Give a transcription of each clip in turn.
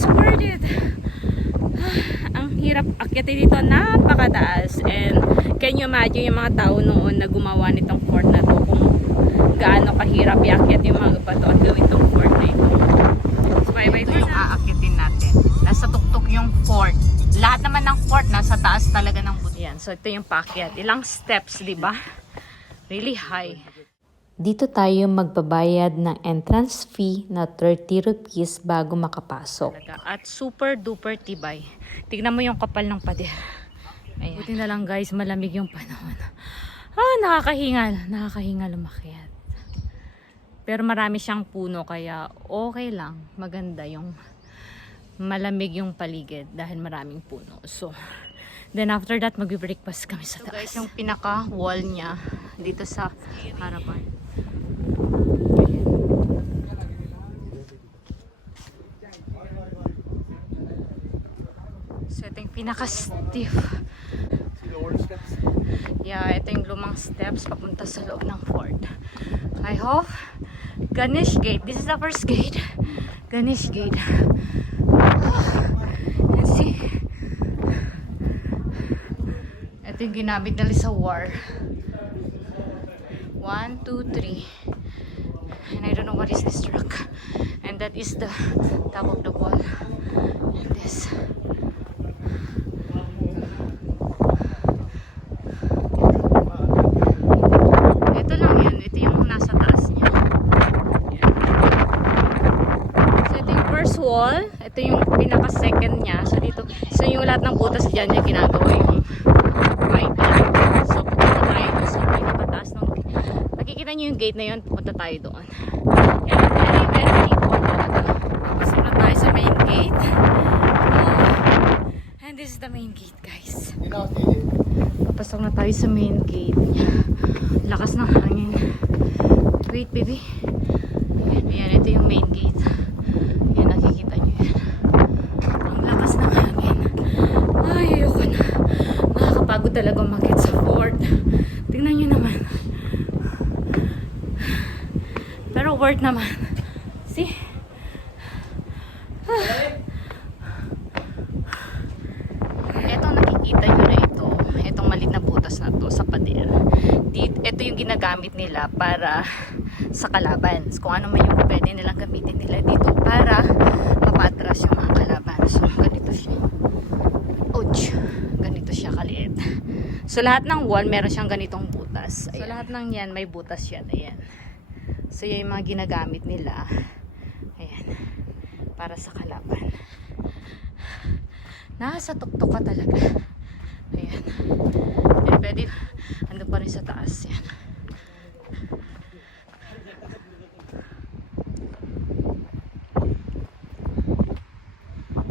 it's worth it. Ang hirap akyatin dito, napakataas. And can you imagine yung mga tao noon na gumawa nitong fort na to kung gaano kahirap iakyat yung mga bato at gawin tong fort na ito. So bye bye Ito yung aakyatin natin. Nasa tuktok yung fort. Lahat naman ng fort nasa taas talaga ng buto. Yan, so ito yung pakyat. Ilang steps, di ba? Really high. Dito tayo magbabayad ng entrance fee na 30 rupees bago makapasok. At super duper tibay. Tignan mo yung kapal ng pader. Ayan. Buti na lang guys, malamig yung panahon. Ah, nakakahingal. Nakakahingal umakyat. Pero marami siyang puno kaya okay lang. Maganda yung malamig yung paligid dahil maraming puno. So, then after that, magbe-breakfast kami sa So taas. guys, yung pinaka-wall niya dito sa harapan. So, ito yung pinaka-stiff. Yeah, ito yung lumang steps papunta sa loob ng fort. I hope Ganesh Gate. This is the first gate. Ganesh Gate. Let's see. Ito yung ginamit nila sa war. One, two, three. And I don't know what is this truck. And that is the top of the wall. And this. Ito lang yan. Ito yung nasa taas niya. Yan. So, ito yung first wall. Ito yung pinaka-second niya. So, dito. Yung lahat ng butas dyan niya ginagawa yung right. So, pupunta tayo dun sa pinakataas ng Nakikita niyo yung gate na yun. Pupunta tayo doon. Yan. Very, very deep wall talaga. Pasok na tayo sa main gate. Oh. And this is the main gate, guys. Papasok na tayo sa main gate. Lakas ng hangin. Wait, baby. Ayan, ito yung main gate. Ayan, nakikita nyo yan. Ang lakas ng hangin. Ay, ayoko na. Talaga umakit sa fort. Tingnan nyo naman. Pero worth naman. See? Etong nakikita nyo na ito, etong malit na butas na to sa pader. Ito yung ginagamit nila para sa kalaban. Kung ano man yung pwede nilang gamitin nila dito para mapatras yung mga kalaban. So, ganito siya. Ouch! Ganito siya kaliit. So, lahat ng wall, meron siyang ganitong butas. So, lahat ng yan, may butas yan. Ayan. So, yan yung mga ginagamit nila. Ayan. Para sa kalaban. Nasa tuktok ka talaga. Ayan. Then pwede, ando pa rin sa taas. Yan.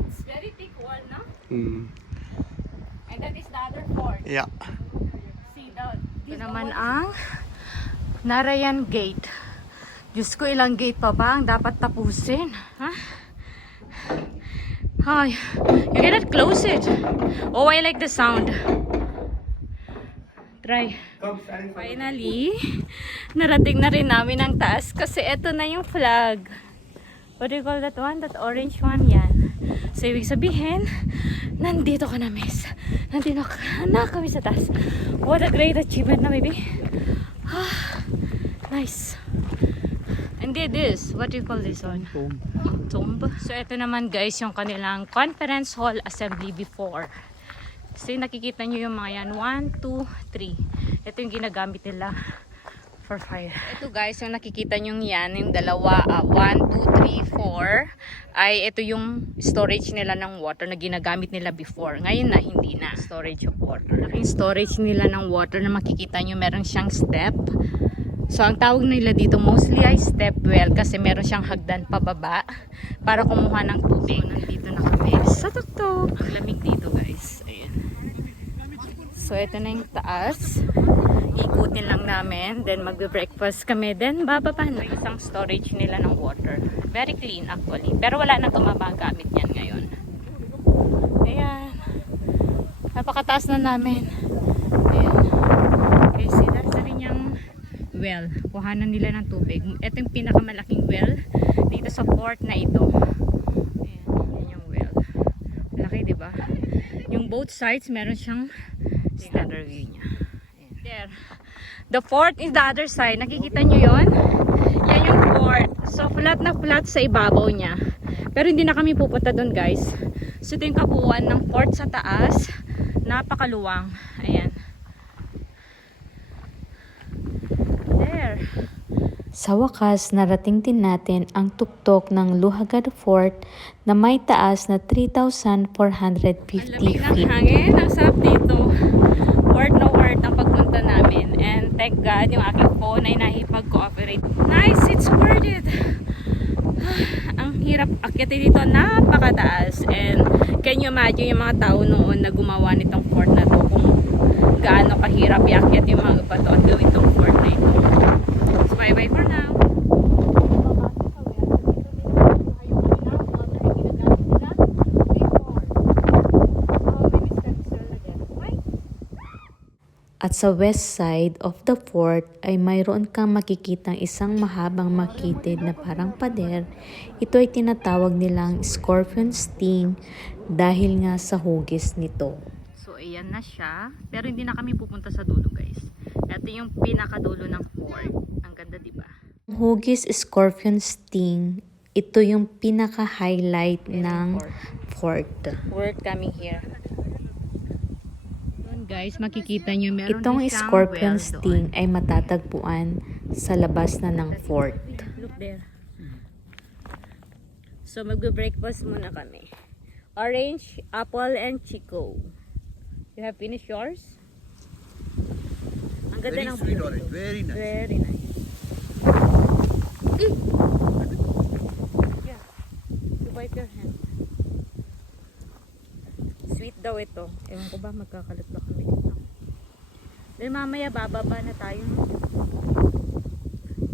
It's very thick wall, no? Mm. And that is the other fort. Yeah. See, the, ito naman ang Narayan Gate. Diyos ko, ilang gate pa ba ang dapat tapusin? Ha? Hi. You cannot close it. Oh, I like the sound. Try. Finally, narating na rin namin ang taas kasi eto na yung flag. What do you call that one? That orange one? Yan. So, ibig sabihin, nandito ka na, miss. Nandito ka na kami sa taas. What a great achievement na, baby. Ah, nice. And this. What do you call this one? Tomb. So, ito naman guys, yung kanilang conference hall assembly before. So, nakikita nyo yung mga yan. 1, 2, 3. Ito yung ginagamit nila for fire. Ito guys, yung nakikita nyo yan, yung dalawa, 1, 2, 3, 4, ay ito yung storage nila ng water na ginagamit nila before. Ngayon na, hindi na. Storage of water. Yung storage nila ng water na makikita nyo, meron siyang step. So, ang tawag nila dito mostly ay step well kasi meron siyang hagdan pababa para kumuha ng tubig. So, nandito na kami sa tuktok. Ang lamig dito guys. So, ito na yung taas. Ikutin lang namin. Then, magbe-breakfast kami. Then, bababa na. Isang storage nila ng water. Very clean actually. Pero wala na gumagamit yan ngayon. Ayan. Napakataas na namin. Ayan. Okay, na rin yung well. Kuhanan nila ng tubig. Ito yung pinakamalaking well dito sa port na ito. Ayan, yan yung both sides meron siyang standard view niya. Ayan. There. The fort is the other side. Nakikita nyo yon? Yan yung fort. So, flat na flat sa ibabaw niya. Pero hindi na kami pupunta doon, guys. So, ito yung kabuuan ng fort sa taas. Napakaluwang. Ayan. There. Sa wakas, narating din natin ang tuktok ng Luhagad Fort na may taas na 3,450 Ang lamig ng feet. hangin. Ang sarap dito. Word na word ang pagpunta namin. And thank God, yung aking phone ay nahipag-cooperate. Nice! It's worth it! ang hirap akyatin dito. Napakataas. And can you imagine yung mga tao noon na gumawa nitong fort na to kung gaano kahirap iakyat yung mga bato at gawin tong fort na ito. So bye-bye for now. At sa west side of the fort ay mayroon kang makikitang isang mahabang makitid na parang pader. Ito ay tinatawag nilang scorpion sting dahil nga sa hugis nito. So, ayan na siya. Pero hindi na kami pupunta sa dulo, guys. Ito yung pinakadulo ng fort. Ang ganda, di ba? Hugis scorpion sting, ito yung pinaka-highlight ng fort. Worth coming here. Guys, makikita nyo meron Itong scorpion sting ay matatagpuan sa labas na ng fort. doon. Look there. So, magbe-breakfast muna kami. Orange, apple, and chico. You have finished yours? Ang ganda Very ng sweet view orange, very nice. Very nice. Eh! Yeah. You wipe your hand. Sweet daw ito. Ewan ko ba magkakalat. Then mamaya bababa na tayo.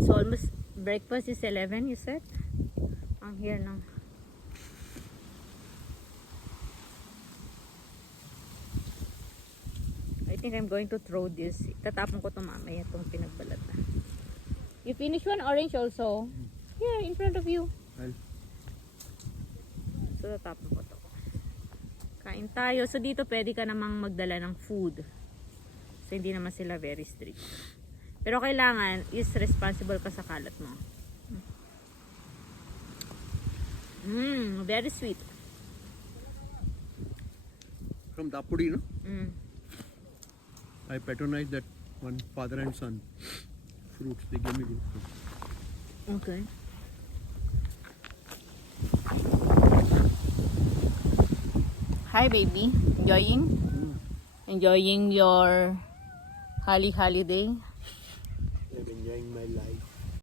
So almost breakfast is 11 you said? Ang here lang. I think I'm going to throw this. Tatapon ko to mamaya itong pinagbalat na. You finish one orange also? Here, in front of you. Well. So, tatapon ko to. Kain tayo. So, dito pwede ka namang magdala ng food. So, hindi naman sila very strict. Pero kailangan is responsible ka sa kalat mo. Mmm, very sweet. From Dapudi, no? Mm. I patronize that one father and son fruits. They give me good fruits. Okay. Hi, baby. Enjoying? Enjoying your Hali holiday? Enjoying my life.